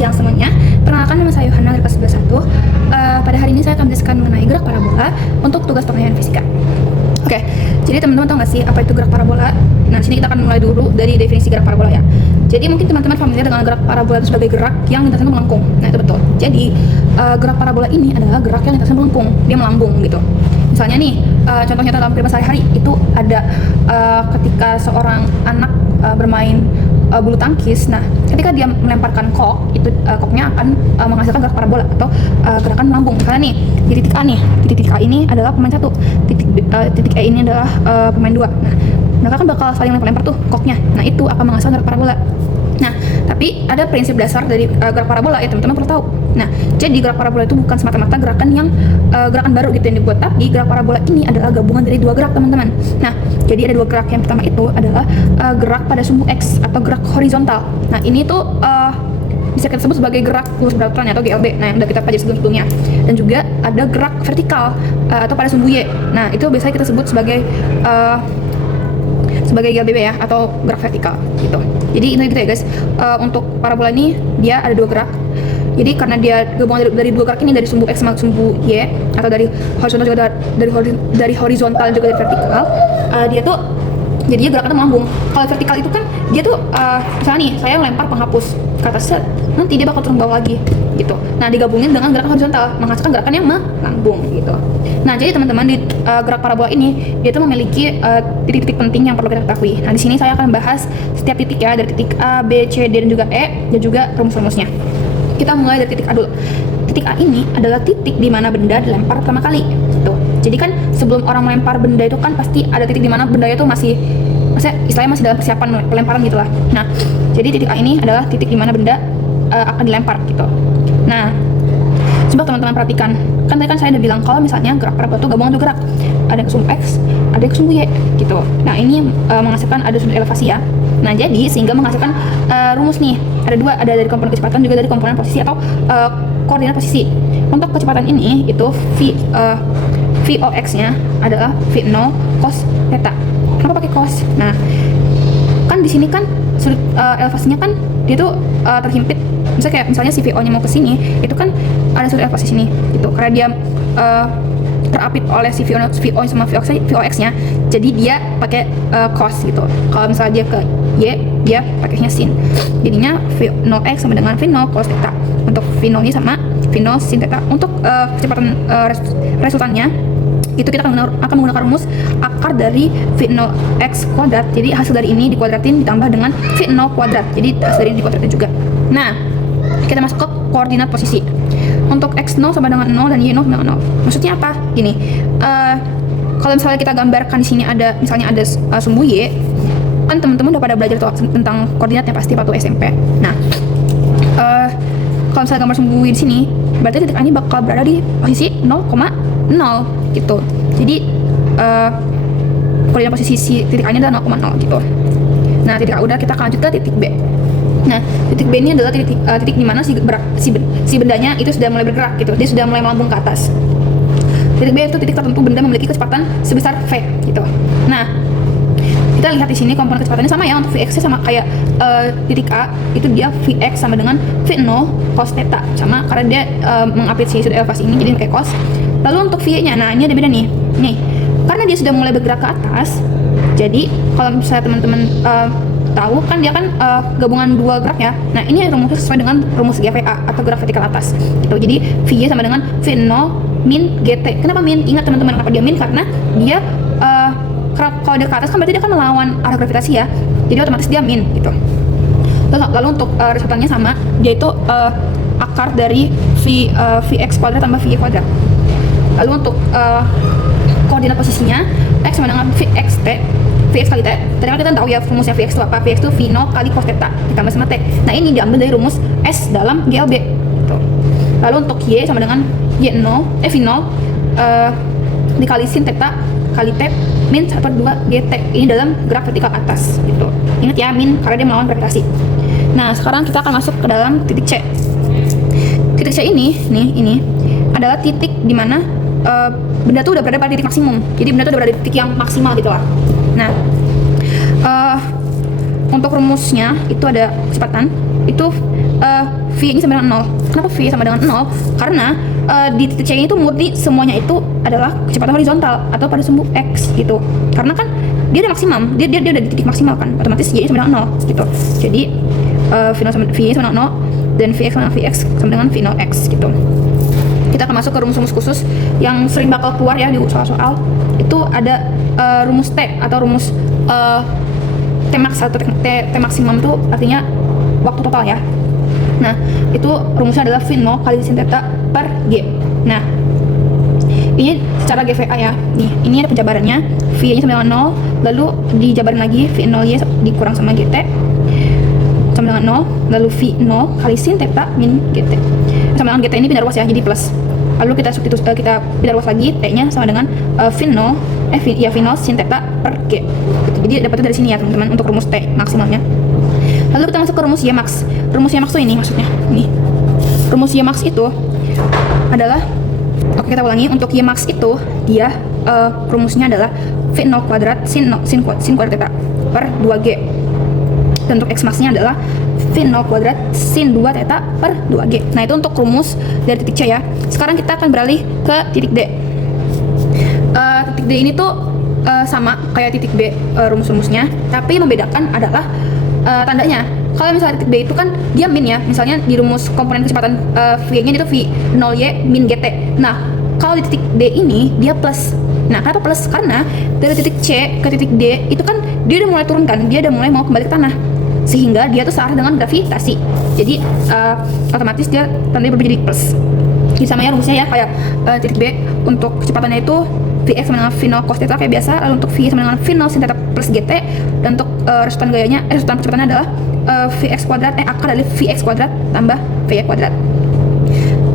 siang semuanya. Perkenalkan, nama saya Yohana dari kelas 11 1. Pada hari ini saya akan menjelaskan mengenai gerak parabola untuk tugas pengayaan fisika. Oke, jadi teman-teman tahu nggak sih apa itu gerak parabola? Nah, sini kita akan mulai dulu dari definisi gerak parabola ya. Jadi mungkin teman-teman familiar dengan gerak parabola itu sebagai gerak yang lintasannya melengkung. Nah, itu betul. Jadi gerak parabola ini adalah gerak yang lintasannya melengkung, dia melambung gitu. Misalnya nih, contohnya dalam kehidupan sehari-hari itu ada ketika seorang anak bermain bulu tangkis. Nah, ketika dia melemparkan kok, itu koknya akan menghasilkan gerak parabola atau gerakan melambung. Misalnya nih, di titik A nih, di titik A ini adalah pemain 1, titik E ini adalah pemain 2. Nah, mereka kan bakal saling lempar-lempar tuh koknya. Nah, itu akan menghasilkan gerak parabola. Nah, tapi ada prinsip dasar dari gerak parabola ya teman-teman perlu tahu. Nah, jadi gerak parabola itu bukan semata-mata gerakan yang gerakan baru gitu yang dibuat, tapi gerak parabola ini adalah gabungan dari dua gerak teman-teman. Nah, jadi ada dua gerak. Yang pertama itu adalah gerak pada sumbu X atau gerak horizontal. Nah, ini tuh bisa kita sebut sebagai gerak lurus belakang atau GLB. Nah, yang udah kita pelajari sebelum-sebelumnya. Dan juga ada gerak vertikal atau pada sumbu Y. Nah, itu biasanya kita sebut sebagai GLBB ya, atau gerak vertikal gitu. Jadi itu gitu ya guys. Untuk parabola ini dia ada dua gerak. Jadi karena dia gabungan dari dua gerak ini, dari sumbu X sama sumbu Y, atau dari horizontal juga dari horizontal juga dari vertikal, dia tuh jadinya gerakannya melambung. Kalau vertikal itu kan dia tuh misalnya nih saya lempar penghapus ke atas set, nanti dia bakal turun bawah lagi gitu. Nah, digabungin dengan gerakan horizontal menghasilkan gerakan yang melambung gitu. Nah, jadi teman-teman di gerak parabola ini dia tuh memiliki titik-titik penting yang perlu kita ketahui. Nah, di sini saya akan bahas setiap titik ya, dari titik A, B, C, D dan juga E, dan juga rumus-rumusnya. Kita mulai dari titik A dulu. Titik A ini adalah titik di mana benda dilempar pertama kali gitu. Jadi kan sebelum orang melempar benda itu kan pasti ada titik di mana benda itu istilahnya masih dalam persiapan pelemparan gitu lah. Nah, jadi titik A ini adalah titik di mana benda akan dilempar gitu. Nah, coba teman-teman perhatikan. Kan tadi kan saya udah bilang kalau misalnya gerak parabola itu gabungan dua gerak. Ada yang ke sumbu X, ada yang ke sumbu Y gitu. Nah, ini menghasilkan ada sudut elevasi ya. Nah, jadi sehingga menghasilkan rumus nih. Ada dua, ada dari komponen kecepatan juga dari komponen posisi atau koordinat posisi. Untuk kecepatan ini itu VOX-nya adalah V0 cos theta. Kenapa pakai cos? Nah, kan di sini kan sudut elevasinya kan dia tuh terhimpit. Misalnya si VO-nya mau ke sini, itu kan ada sudut elevasi sini gitu. Karena dia terapit oleh si VO sama VOX-nya, jadi dia pakai cos gitu. Kalau misalnya dia ke Y, dia pakainya sin. Jadinya V0x sama dengan V0 cos theta. Untuk V0 ini sama V0 sin theta. Untuk kecepatan resultannya itu kita akan menggunakan rumus akar dari V0x kuadrat. Jadi hasil dari ini dikuadratin ditambah dengan V0 kuadrat. Jadi hasil dari ini dikuadratin juga. Nah, kita masuk ke koordinat posisi. Untuk x0 sama dengan 0 dan y0 sama dengan 0. Maksudnya apa? Gini, kalau misalnya kita gambarkan di sini ada misalnya ada sumbu y, kan teman-teman udah pada belajar tentang koordinatnya pasti waktu SMP. Nah, kalau misalnya gambar sumbu y di sini, berarti titik A ini bakal berada di posisi 0,0 gitu. Jadi koordinat posisi si titik A ini adalah 0,0 gitu. Nah, titik A udah, kita akan lanjut ke titik B. Nah, titik B ini adalah titik di mana si bendanya itu sudah mulai bergerak gitu. Dia sudah mulai melambung ke atas. Titik B itu titik tertentu benda memiliki kecepatan sebesar V gitu. Nah, kita lihat di sini komponen kecepatannya sama ya. Untuk Vx sama kayak titik A, itu dia Vx sama dengan V0 cos theta. Sama karena dia mengapit si sudut elevasi ini, jadi pakai cos. Lalu untuk V-nya, nah ini ada beda nih. Nih, karena dia sudah mulai bergerak ke atas, jadi kalau misalnya teman-teman tahu kan dia kan gabungan dua gerak ya. Nah, ini rumusnya sesuai dengan rumus GVA atau gerak vertikal atas gitu. Jadi V sama dengan V0 min GT. Kenapa min? Ingat teman-teman, kenapa dia min? Karena dia kalau dia ke atas kan berarti dia kan melawan arah gravitasi ya. Jadi otomatis dia min gitu. Lalu untuk resultannya sama, dia itu akar dari Vx kuadrat tambah Vy kuadrat. Lalu untuk koordinat posisinya, X sama dengan Vx kali T. Tadi kan kita tahu ya rumusnya Vx itu apa? Vx itu V0 kali cos theta ditambah sama T. Nah, ini diambil dari rumus S dalam GLB gitu. Lalu untuk Y sama dengan V0 dikali sin theta kali T min 1/2 GT. Ini dalam gerak vertikal atas gitu. Ingat ya, min karena dia melawan gravitasi. Nah, sekarang kita akan masuk ke dalam titik C. Titik C ini adalah titik di mana benda tuh udah berada pada titik maksimum. Jadi benda tuh udah berada di titik yang maksimal gitu lah. Nah, untuk rumusnya itu ada kecepatan itu V-nya sama dengan 0. Kenapa V sama dengan 0? Karena di titik C itu murni semuanya itu adalah kecepatan horizontal atau pada sumbu X gitu. Karena kan dia udah maksimum, dia udah di titik maksimal kan, otomatis Y-nya sama dengan 0 gitu. Jadi V0 sama V-nya sama dengan 0 dan Vx sama Vx sama dengan V0x gitu. Kita akan masuk ke rumus-rumus khusus yang sering bakal keluar ya di soal-soal. Itu ada rumus T atau rumus T max atau T maksimum itu artinya waktu total ya. Nah, itu rumusnya adalah V0 kali sin theta per G. Nah, ini secara GVA ya. Nih, ini ada penjabarannya. V-nya sama dengan 0, lalu dijabarin lagi V0-nya dikurang sama GT sama dengan 0, lalu V0 kali sin theta min GT. Sama dengan GT ini pindah ruas ya, jadi plus. Lalu kita kita pindah ruas lagi, T-nya sama dengan V0 sin theta per G. Jadi dapatnya dari sini ya teman-teman untuk rumus T maksimalnya. Lalu kita masuk ke rumus Y max. Rumus Y max itu ini maksudnya. Nih. Rumus Y max itu adalah, oke kita ulangi, untuk Y max itu dia rumusnya adalah V0 kuadrat sin kuadrat theta per 2G. Dan untuk X max-nya adalah V0 kuadrat sin 2 theta per 2G. Nah, itu untuk rumus dari titik C ya. Sekarang kita akan beralih ke titik D. Titik D ini tuh sama kayak titik B rumus-rumusnya, tapi membedakan adalah tandanya. Kalau misalnya titik D itu kan dia min ya, misalnya di rumus komponen kecepatan V-nya itu V0Y min GT. Nah, kalau di titik D ini dia plus. Nah, kenapa plus? Karena dari titik C ke titik D itu kan dia udah mulai turun kan, dia udah mulai mau kembali ke tanah, sehingga dia tuh searah dengan gravitasi. Jadi otomatis dia tandanya berubah jadi plus. Jadi sama ya rumusnya ya, kayak titik B untuk kecepatannya itu Vx sama dengan V0 cos theta kayak biasa, lalu untuk V sama dengan V0 sin theta plus GT, dan untuk resultan gayanya, resultan kecepatannya adalah Vx kuadrat akar dari Vx kuadrat tambah Vy kuadrat.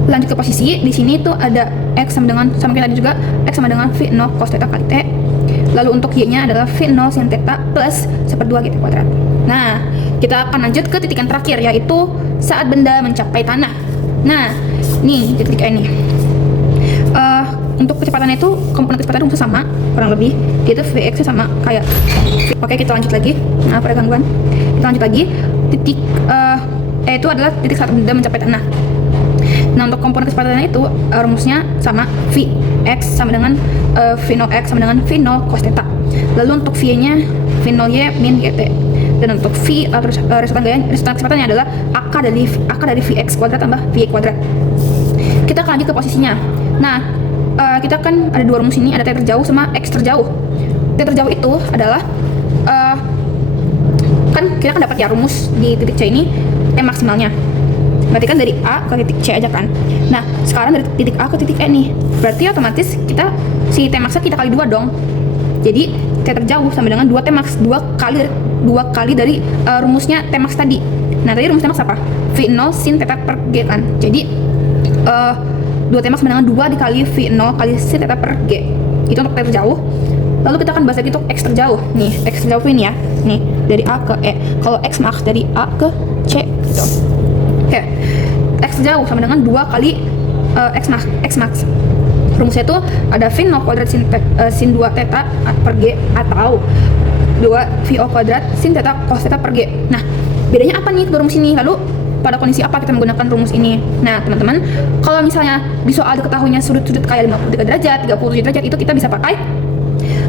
Lanjut ke posisi, di sini tuh ada X sama dengan, sama kayak tadi juga, X sama dengan V0 cos theta kali T. Lalu untuk Y-nya adalah V0 sin theta plus 1/2 GT kuadrat. Nah, kita akan lanjut ke titik yang terakhir, yaitu saat benda mencapai tanah. Nah, nih titik ini. Untuk kecepatannya itu, komponen kecepatan rumusnya sama, kurang lebih. Dia itu Vx sama kayak. Oke, kita lanjut lagi. Nah, pada gangguan. Kita lanjut lagi. Titik itu adalah titik saat benda mencapai tanah. Nah, untuk komponen kecepatannya itu rumusnya sama, Vx sama dengan V0x sama dengan V0 cos theta. Lalu untuk V-nya V0y min GT. Dan untuk V resultan kecepatannya adalah akar dari Vx kuadrat tambah Vy kuadrat. Kita akan lanjut ke posisinya. Nah, kita kan ada dua rumus ini, ada T terjauh sama X terjauh. T terjauh itu adalah kan kita kan dapat ya rumus di titik C ini T maksimalnya. Berarti kan dari A ke titik C aja kan. Nah, sekarang dari titik A ke titik E nih. Berarti otomatis kita si T max kita kali 2 dong. Jadi T terjauh sama dengan 2 T max, 2 kali dari rumusnya T max tadi. Nah, tadi rumus T max apa? V0 sin theta per G kan. Jadi 2 T max sama dengan 2 dikali V0 kali sin theta per G. Itu untuk T terjauh. Lalu kita akan bahas lagi untuk X terjauh. Nih, X terjauh ini ya. Nih, dari A ke E. Kalau X max dari A ke C gitu. Oke, X terjauh sama dengan 2 kali X max. Rumusnya itu ada V0 kuadrat sin 2 theta per G atau 2 VO kuadrat sin theta cos theta per G. Nah, bedanya apa nih kedua rumus ini? Lalu pada kondisi apa kita menggunakan rumus ini? Nah, teman-teman, kalau misalnya di soal diketahuinya sudut-sudut kayak 53 derajat, 37 derajat, itu kita bisa pakai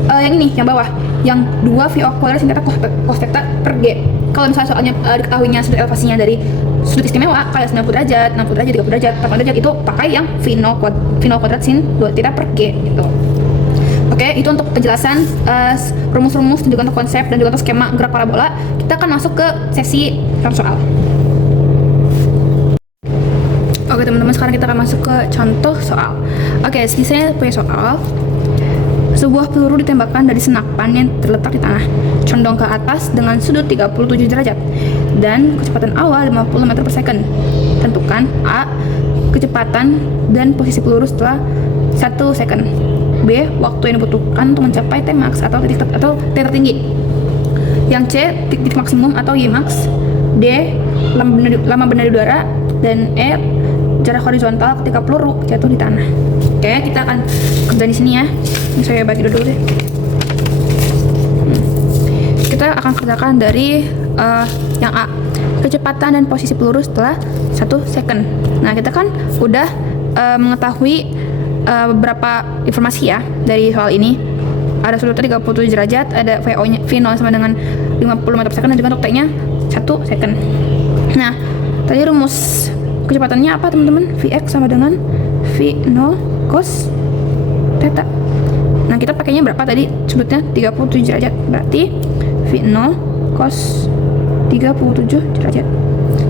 yang ini, yang bawah, yang 2 VO kuadrat sin theta cos theta per G. Kalau misalnya soalnya diketahuinya sudut elevasinya dari sudut istimewa kayak 90 derajat, 60 derajat, 30 derajat, 80 derajat, itu pakai yang V0 kuadrat sin 2 theta per G gitu. Oke, itu untuk penjelasan rumus-rumus dan juga untuk konsep dan juga untuk skema gerak parabola. Kita akan masuk ke sesi soal. Oke teman-teman, sekarang kita akan masuk ke contoh soal. Oke, saya punya soal. Sebuah peluru ditembakkan dari senapan yang terletak di tanah, condong ke atas dengan sudut 37 derajat dan kecepatan awal 50 meter per second. Tentukan A, kecepatan dan posisi peluru setelah 1 second. B, waktu yang dibutuhkan untuk mencapai T max atau T tertinggi. Yang C, titik maksimum atau Y max. D, lama benda di udara. Dan E, jarak horizontal ketika peluru jatuh di tanah. Oke, kita akan kerja di sini ya. Ini saya bagi dulu deh. Kita akan kerjakan dari yang A, kecepatan dan posisi peluru setelah 1 second. Nah, kita kan udah mengetahui beberapa informasi ya dari soal ini. Ada sudutnya 37 derajat, ada V0 sama dengan 50 meter per second, dan juga untuk T-nya 1 second. Nah, tadi rumus kecepatannya apa teman-teman? Vx sama dengan V0 cos theta. Nah, kita pakainya berapa tadi? Sudutnya 37 derajat. Berarti V0 cos 37 derajat.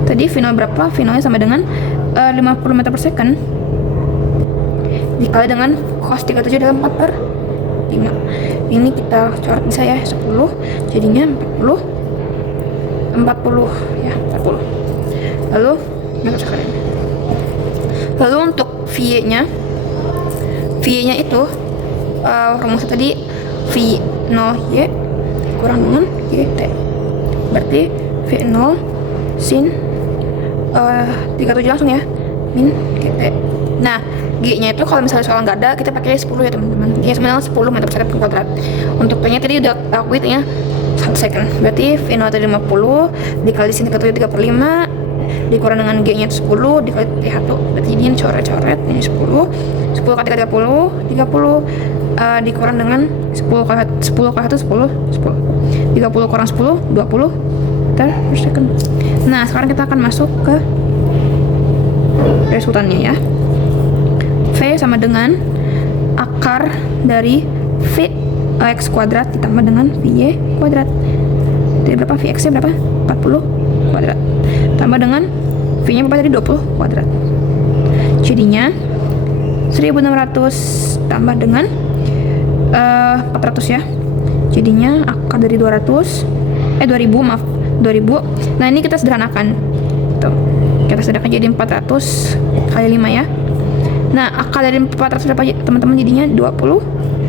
Tadi V0 berapa? V0 nya sama dengan 50 meter per second dikali dengan cos 37 adalah 4 per 5. Ini kita coret bisa ya, 10 jadinya 40 ya, 40. Lalu meter second. Lalu untuk V-nya itu rumusnya tadi V0Y kurang dengan YT. Berarti V0 sin 37 langsung ya, min GT. Nah, G-nya itu kalau misalnya soal nggak ada, kita pakai 10 ya teman-teman. Ya sebenarnya 10 meter per second kuadrat. Untuk T-nya tadi udah aku hitungnya 1 second. Berarti V0 tadi 50 dikali sin 37 3 per 5 dikurang dengan G-nya 10 dikali T1. Berarti ini coret-coret, ini 10 kali 3 30 dikurang dengan 10 kali 1 10 30 kurang 10 20 meter per second. Nah, sekarang kita akan masuk ke resultannya ya. V sama dengan akar dari Vx kuadrat ditambah dengan Vy kuadrat. Jadi berapa? Vx nya berapa? 40 kuadrat tambah dengan V nya berapa tadi? 20 kuadrat. Jadinya 1600 tambah dengan 400 ya. Jadinya akar dari 2000 maaf 2000. Nah, ini kita sederhanakan tuh. Kita sederhanakan jadi 400 kali 5 ya. Nah, akar dari 400 berapa teman-teman? Jadinya 20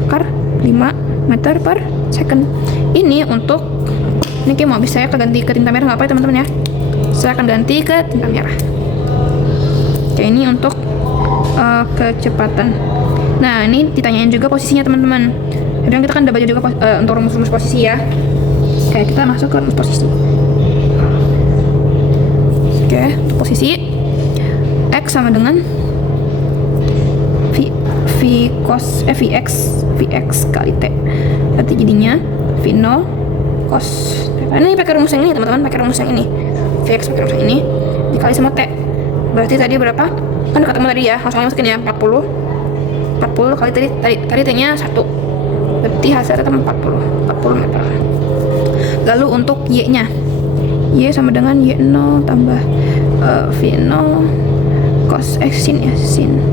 akar 5 meter per second. Ini untuk, ini kayak mau bisa ya ganti ke tinta merah nggak apa ya teman-teman ya. Saya akan ganti ke tinta merah. Oke, ini untuk kecepatan. Nah, ini ditanyain juga posisinya teman-teman. Kemudian kita akan dapat juga untuk rumus-rumus posisi ya. Oke, kita masuk ke rumus posisi. Oke, untuk posisi X sama dengan Vx kali T. Berarti jadinya V0 cos. Ini pakai rumus yang ini teman-teman, pakai rumus yang ini. Vx pakai rumus yang ini dikali sama T. Berarti tadi berapa? Kan ketemu tadi ya, langsung aja masukin ya, 40 kali tadi T-nya 1. Berarti hasilnya tetap 40 meter. Lalu untuk Y-nya, Y sama dengan Y0 tambah V0 cos X sin ya, sin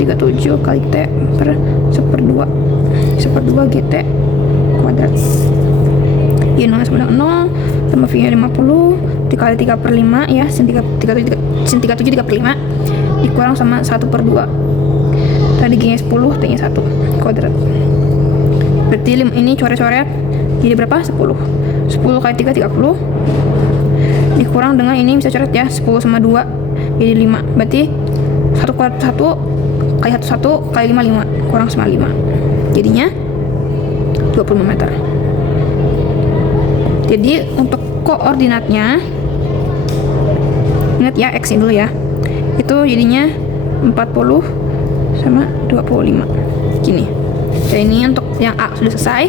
37 kali T per 1/2 GT kuadrat. Y0 sama dengan 0 tambah V nya 50 dikali 3 per 5 ya, sin 37 3 per 5 dikurang sama 1/2. Tadi G nya 10, T nya 1 kuadrat. Berarti ini coret-coret jadi berapa? 10 kali 3 30 dikurang dengan ini bisa coret ya, 10 sama 2 jadi 5. Berarti 1 kali 1 kali 5 kurang sama 5 jadinya 25 meter. Jadi untuk koordinatnya ingat ya, X ini dulu ya, itu jadinya 40 sama 25 gini. Dan ini untuk yang A sudah selesai.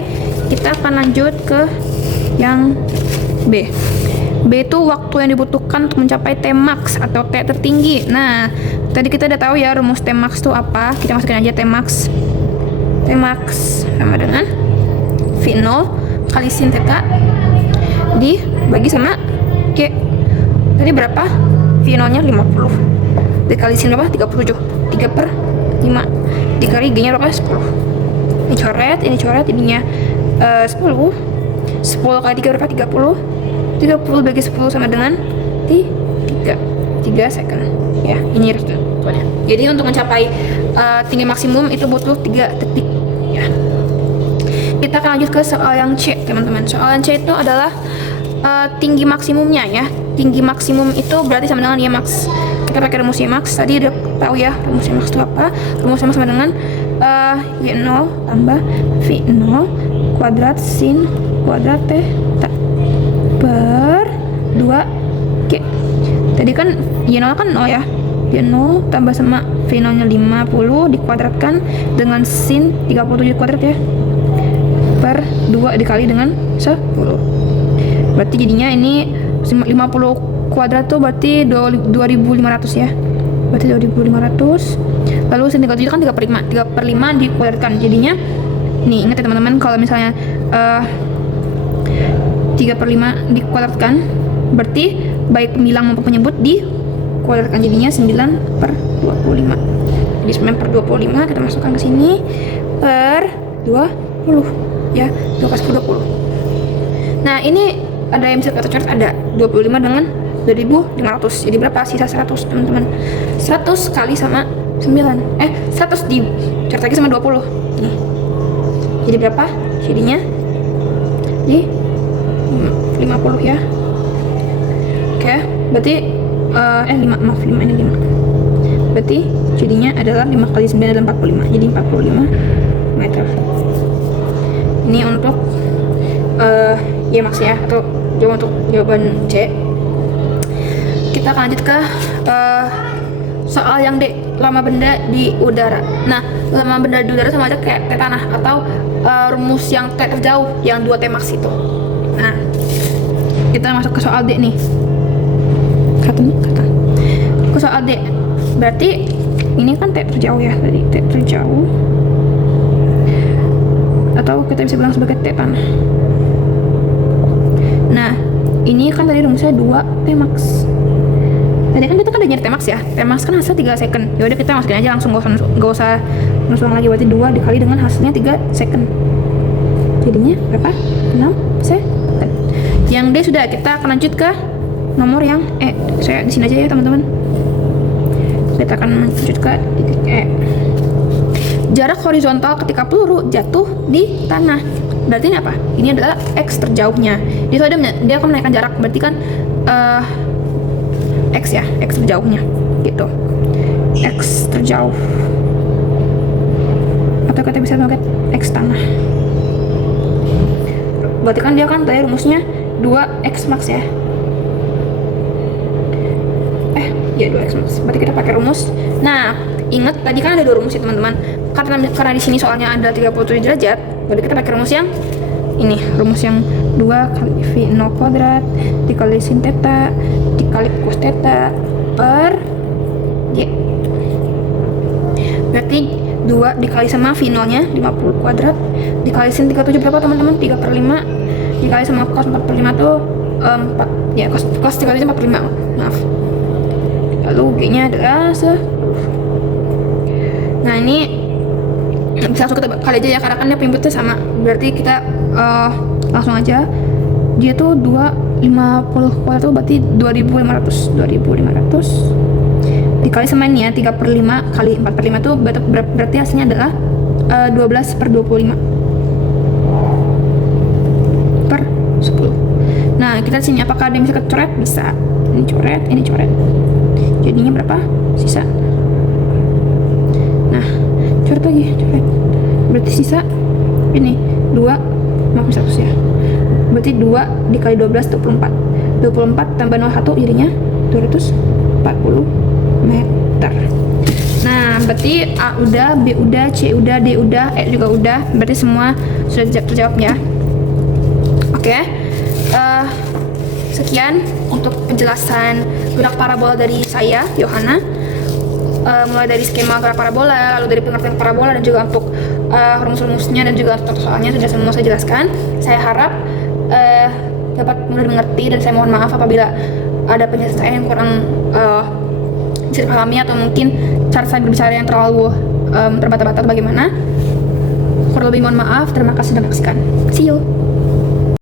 Kita akan lanjut ke yang B. B itu waktu yang dibutuhkan untuk mencapai Tmax atau T tertinggi. Nah, tadi kita udah tahu ya rumus Tmax itu apa. Kita masukin aja Tmax. Tmax sama dengan V0 kali sin theta dibagi sama G. Tadi berapa? V0 nya 50 dikali sin berapa? 37 3 per 5 dikali G nya berapa? 10. Ini coret, ininya 10 kali 3 berapa? 30 bagi 10 sama dengan 3 second ya. Ini responnya. Jadi untuk mencapai tinggi maksimum itu butuh 3 detik ya. Kita akan lanjut ke soal yang C teman-teman. Soal yang C itu adalah tinggi maksimumnya ya. Tinggi maksimum itu berarti sama dengan Ymax. Kita pakai rumus Ymax. Tadi udah tahu ya rumus Ymax itu apa. Rumus Ymax sama dengan Y0 tambah V0 kuadrat sin kuadrat theta. per 2G. Tadi kan Y0 kan 0 ya. Y0 tambah sama V0 nya 50 dikuadratkan dengan sin 37 kuadrat ya. Per 2 dikali dengan 10. Berarti jadinya ini 50 kuadrat tuh berarti 2500 ya. Berarti 2500. Lalu sin 37 kan 3 per 5. 3 per 5 dikuadratkan. Jadinya nih ingat ya teman-teman, kalau misalnya 3 per 5 dikuadratkan berarti baik pembilang maupun penyebut dikuadratkan, jadinya 9 per 25. Jadi 9 per 25 kita masukkan ke sini per 20 ya, 12 per 20. Nah ini ada yang bisa kita coret, ada 25 dengan 2500. Jadi berapa? Sisa 100 teman-teman. 100 kali sama 9. 100 dicoret lagi sama 20. Nih. Jadi berapa? Jadinya di 50 ya. Oke, berarti 5 ini 5. Berarti jadinya adalah 5 kali 9 adalah 45. Jadi 45 meter. Ini untuk ya max ya, atau untuk jawaban C. Kita akan lanjut ke soal yang D, lama benda di udara. Nah, lama benda di udara sama aja kayak T tanah atau rumus yang T terjauh yang 2T max itu. Nah, kita masuk ke soal D nih. Kata. Ke soal D. Berarti ini kan T terjauh ya, tadi T terjauh. Atau kita bisa bilang sebagai T tanah. Nah, ini kan tadi rumusnya 2T max. Tadi kan kita kan udah nyari T max ya. T max kan hasil 3 second. Ya udah kita masukin aja langsung, enggak usah nulis lagi. Berarti 2 dikali dengan hasilnya 3 second. Jadinya berapa? 6 second. Yang D sudah, kita akan lanjut ke nomor yang E. Saya di sini aja ya teman-teman. Kita akan lanjut ke titik E. Jarak horizontal ketika peluru jatuh di tanah. Berarti ini apa? Ini adalah X terjauhnya. Dia akan menaikkan jarak. Berarti kan X ya, X terjauhnya gitu. X terjauh. Atau kita bisa pakai X tanah. Berarti kan dia kan tadi rumusnya 2X max ya. Ya 2X max. Berarti kita pakai rumus. Nah, ingat tadi kan ada 2 rumus ya teman-teman. Karena di sini soalnya ada 37 derajat, berarti kita pakai rumus yang ini, rumus yang 2 kali V0 kuadrat dikali sin theta dikali cos theta per Y. Berarti 2 dikali sama V0 nya 50 kuadrat dikali sin 37 berapa teman-teman? 3 per 5 dikali sama cos 4 per 5 tuh 4 ya, cos dikali 4 per 5, maaf. Lalu G nya adalah 10. Nah ini bisa langsung kita kali aja ya, karena kan dia penyebutnya sama. Berarti kita langsung aja. Dia tuh 250 kuadrat tuh berarti 2500 dikali sama ini ya, 3 per 5 kali 4 per 5 tuh berarti hasilnya adalah 12 per 25 per 10. Nah kita sini apakah ada yang bisa kecoret? Bisa. Ini coret. Jadinya berapa? Sisa. Nah coret lagi. Berarti sisa ini 2 maaf 100 ya. Berarti 2 dikali 12 24 tambah 01 jadinya 240 meter. Nah berarti A udah, B udah, C udah, D udah, E juga udah. Berarti semua sudah terjawab ya. Oke. Sekian untuk penjelasan gerak parabola dari saya, Yohana. Mulai dari skema gerak parabola, lalu dari pengertian parabola, dan juga untuk rumus-rumusnya dan juga contoh soalnya sudah semua saya jelaskan. Saya harap dapat mudah dimengerti, dan saya mohon maaf apabila ada penjelasan saya yang kurang bisa dipahami atau mungkin cara saya berbicara yang terlalu terbata-bata atau bagaimana. Kurang lebih mohon maaf. Terima kasih sudah menyaksikan. See you.